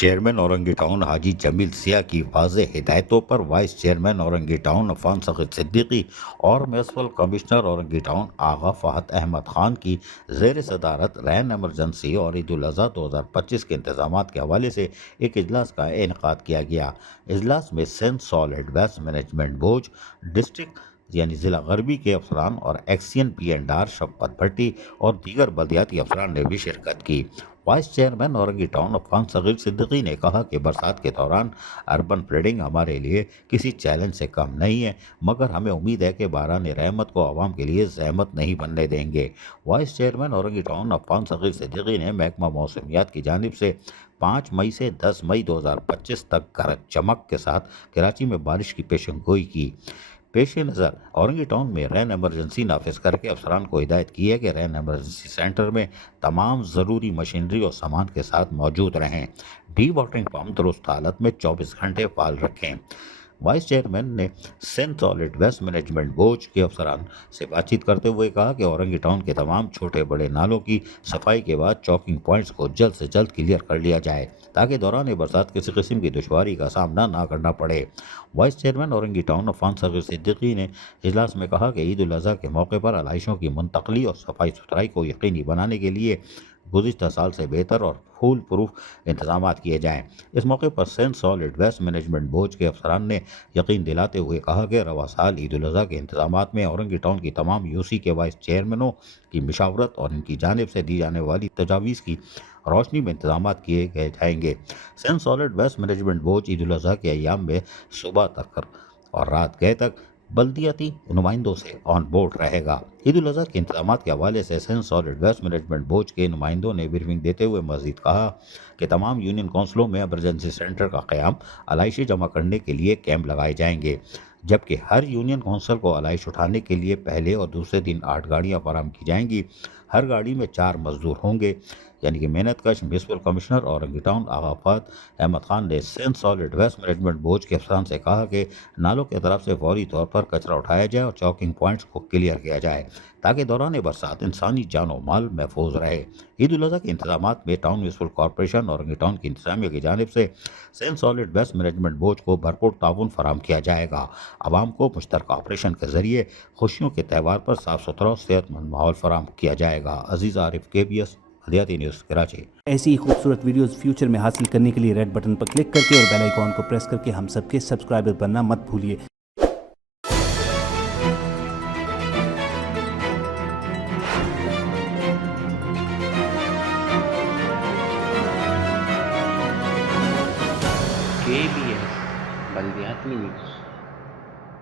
Chairman Orangi town حاجی جمیل سیاہ کی واضح ہدایتوں پر vice chairman Orangi town Affan Saeed Siddiqui اور municipal commissioner Orangi town Agha Fahad Ahmed Khan کی زیر صدارت رین ایمرجنسی اور عید الاضحیٰ 2025 کے انتظامات کے حوالے سے ایک اجلاس کا انعقاد کیا گیا۔ اجلاس میں Sindh solid waste management board district یعنی ضلع غربی کے افسران اور ایکسین پی اینڈ آر شفقت بھٹی اور دیگر بلدیاتی افسران نے بھی شرکت کی۔ Vice chairman Orangi town Affan Saeed Siddiqui نے کہا کہ برسات کے دوران اربن فلڈنگ ہمارے لیے کسی چیلنج سے کم نہیں ہے، مگر ہمیں امید ہے کہ باران رحمت کو عوام کے لیے زحمت نہیں بننے دیں گے۔ Vice chairman Orangi town Affan Saeed Siddiqui نے محکمہ موسمیات کی جانب سے 5 مئی سے 10 مئی 2025 تک گرج چمک کے ساتھ کراچی میں بارش کی پیشن گوئی کی۔ پیش نظر اورنگی ٹاؤن میں رین ایمرجنسی نافذ کر کے افسران کو ہدایت کی ہے کہ رین ایمرجنسی سینٹر میں تمام ضروری مشینری اور سامان کے ساتھ موجود رہیں، ڈی واٹرنگ پمپ درست حالت میں 24 گھنٹے فعال رکھیں۔ وائس چیئرمین نے Sindh solid waste management board کے افسران سے بات چیت کرتے ہوئے کہا کہ اورنگی ٹاؤن کے تمام چھوٹے بڑے نالوں کی صفائی کے بعد چوکنگ پوائنٹس کو جلد سے جلد کلیئر کر لیا جائے تاکہ دوران برسات کسی قسم کی دشواری کا سامنا نہ کرنا پڑے۔ Vice chairman Orangi town Affan Saeed Siddiqui نے اجلاس میں کہا کہ عید الاضحیٰ کے موقع پر علائشوں کی منتقلی اور صفائی ستھرائی کو یقینی بنانے کے لیے گزشتہ سال سے بہتر اور پھول پروف انتظامات کیے جائیں۔ اس موقع پر Sindh solid waste management board کے افسران نے یقین دلاتے ہوئے کہا کہ رواں سال عید الاضحیٰ کے انتظامات میں اورنگی ٹاؤن کی تمام یو سی کے وائس چیئرمینوں کی مشاورت اور ان کی جانب سے دی جانے والی تجاویز کی روشنی میں انتظامات کیے جائیں گے۔ Sindh solid waste management board Eid al-Adha کے ایام میں صبح تک اور رات گئے تک بلدیاتی نمائندوں سے آن بورڈ رہے گا۔ عید الاضحیٰ کے انتظامات کے حوالے سے Sindh solid waste management board کے نمائندوں نے بریفنگ دیتے ہوئے مزید کہا کہ تمام یونین کونسلوں میں ایمرجنسی سینٹر کا قیام، علائشیں جمع کرنے کے لیے کیمپ لگائے جائیں گے، جبکہ ہر یونین کونسل کو علائش اٹھانے کے لیے پہلے اور دوسرے دن 8 گاڑیاں فراہم کی جائیں گی۔ ہر گاڑی میں 4 مزدور ہوں گے، یعنی کہ محنت کش۔ Municipal commissioner Orangi town Agha Fahad Ahmed Khan نے Sindh solid waste management board کے افسران سے کہا کہ نالوں کی طرف سے فوری طور پر کچرا اٹھایا جائے اور چوکنگ پوائنٹس کو کلیئر کیا جائے تاکہ دوران برسات انسانی جان و مال محفوظ رہے۔ عید الاضحیٰ کے انتظامات میں town municipal corporation Orangi town کی انتظامیہ کی جانب سے Sindh solid waste management board کو بھرپور تعاون فراہم کیا جائے گا۔ عوام کو مشترکہ آپریشن کے ذریعے خوشیوں کے تہوار پر صاف ستھرا اور صحت مند ماحول فراہم کیا جائے گا۔ عزیز عارف، KBS بلدیاتی نیوز، کراچی۔ ایسی ہی خوبصورت ویڈیوز فیوچر میں حاصل کرنے کے لیے ریڈ بٹن پر کلک کر کے اور بیل آئیکن کو پریس کر کے ہم سب کے سبسکرائبر بننا مت بھولیے۔ KBS بلدیاتی نیوز۔